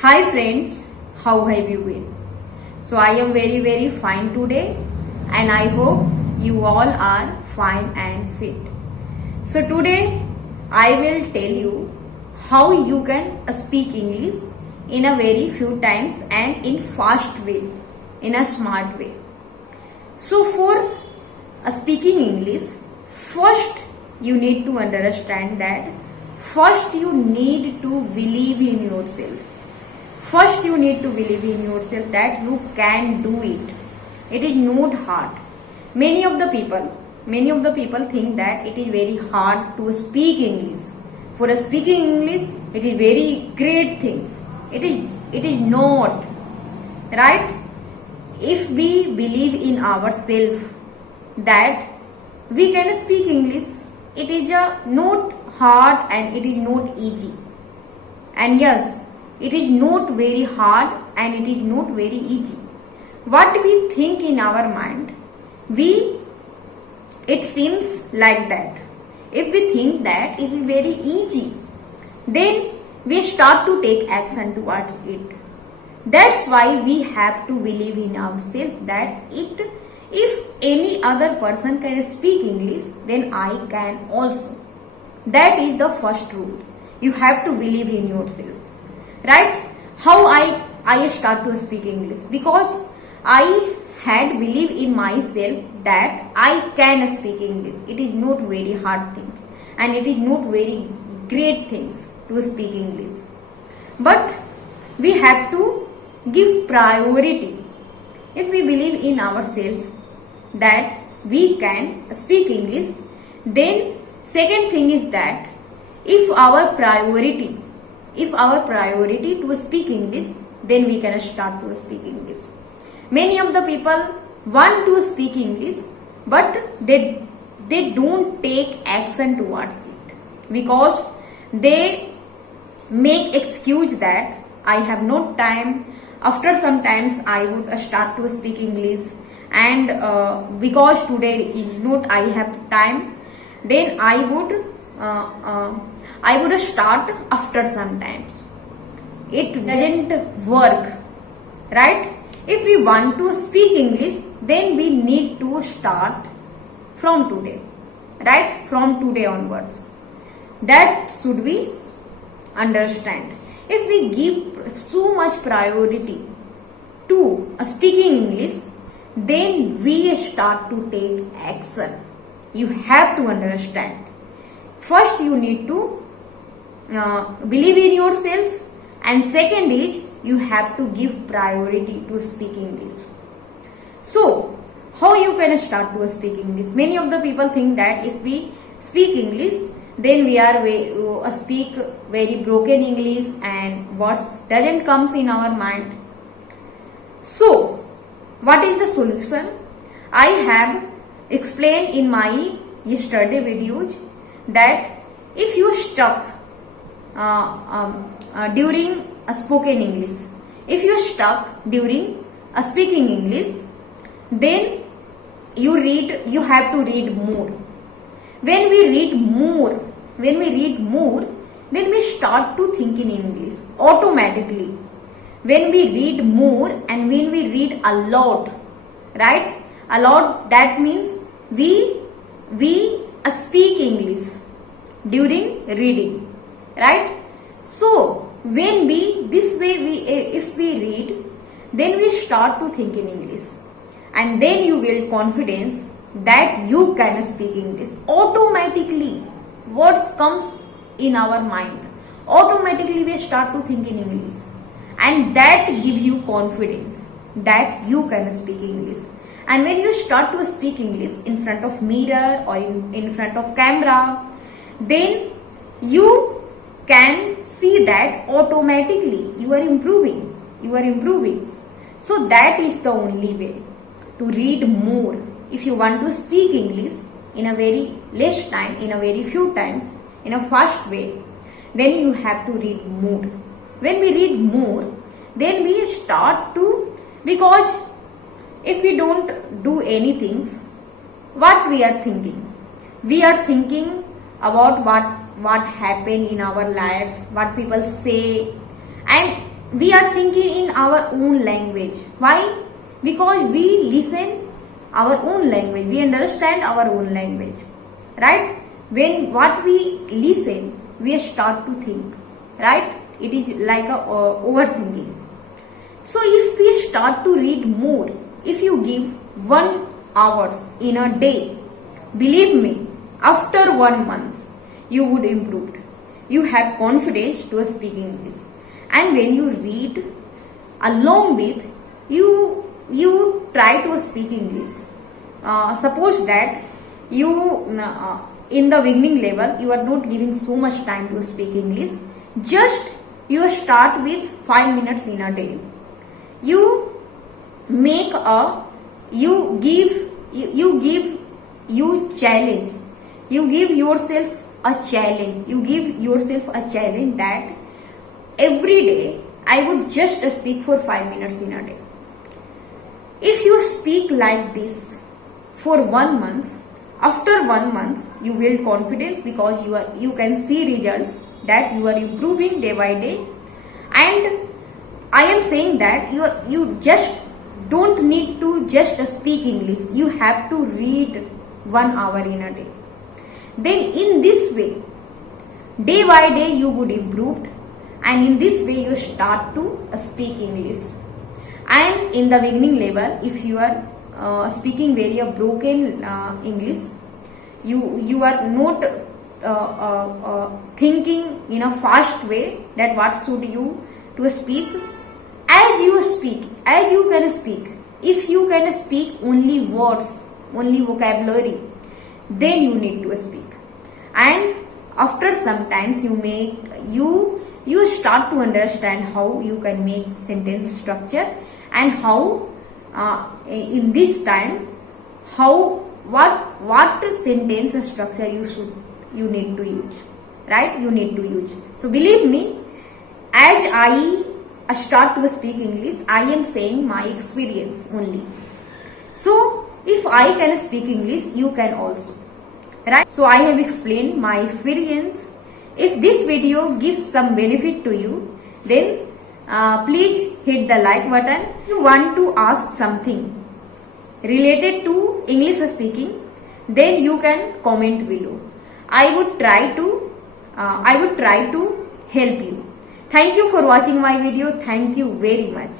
Hi friends, how have you been? So I am very fine today and I hope you all are fine and fit. So today I will tell you how you can speak English in a very few times and in fast way, in a smart way. So for speaking English, first you need to understand that first you need to believe in yourself. First you need to believe in yourself that you can do it. It is not hard. Many of the people think that it is very hard to speak English. For speaking English, it is very great things. It is not. Right? If we believe in ourselves that we can speak English, it is not hard and it is not easy. And yes, it is not very hard and it is not very easy. What we think in our mind, it seems like that. If we think that it is very easy, then we start to take action towards it. That's why we have to believe in ourselves that if any other person can speak English, then I can also. That is the first rule. You have to believe in yourself. Right? How I start to speak English? Because I had believed in myself that I can speak English. It is not very hard things and it is not very great things to speak English. But we have to give priority. If we believe in ourselves that we can speak English, then second thing is that if our priority to speak English, then we can start to speak English. Many of the people want to speak English, but they don't take action towards it because they make excuse that I have no time. After some times I would start to speak English, and because today is not I have time, then I would start after some times. It doesn't work, right? If we want to speak English, then we need to start from today, right? From today onwards. That should we understand. If we give so much priority to speaking English, then we start to take action. You have to understand. First, you need to believe in yourself, and second is you have to give priority to speak English. So, how you can start to speak English? Many of the people think that if we speak English, then we are speak very broken English and words doesn't comes in our mind. So, what is the solution? I have explained in my yesterday videos that if you stuck during a spoken English, if you stuck during a speaking English, then you have to read more. When we read more, then we start to think in English automatically. When we read more and when we read a lot, right? A lot, that means we speak English during reading, right? So when if we read, then we start to think in English, and then you build confidence that you can speak English. Automatically words comes in our mind. Automatically we start to think in English, and that gives you confidence that you can speak English. And when you start to speak English in front of mirror or in front of camera, then you can see that automatically you are improving. So that is the only way to read more. If you want to speak English in a very less time, in a very few times, in a fast way, then you have to read more. When we read more, then we start to, because if we don't do anything, what we are thinking? We are thinking about what happened in our life, what people say, and we are thinking in our own language. Why? Because we listen our own language, we understand our own language, right? When what we listen, we start to think, right? It is like a overthinking. So if we start to read more, if you give 1 hour in a day, believe me, after 1 month, you would improve. You have confidence to speak English. And when you read along with, you try to speak English. Suppose that you in the beginning level you are not giving so much time to speak English. Just you start with 5 minutes in a day. You make a you challenge. You give yourself a challenge. You give yourself a challenge that every day I would just speak for 5 minutes in a day. If you speak like this for 1 month, after 1 month you build confidence because you can see results that you are improving day by day. And I am saying that you just don't need to just speak English. You have to read 1 hour in a day. Then in this way, day by day you would improve, and in this way you start to speak English. And in the beginning level, if you are speaking very broken English, you are not thinking in a fast way that what should you to speak. As you can speak, if you can speak only words, only vocabulary, then you need to speak. And after some times you start to understand how you can make sentence structure, and how in this time what sentence structure you need to use, right? You need to use. So believe me, as I start to speak English, I am saying my experience only. So if I can speak English, you can also, right? So I have explained my experience. If this video gives some benefit to you, then please hit the like button. If you want to ask something related to English speaking, then you can comment below. I would try to help you. Thank you for watching my video. Thank you very much.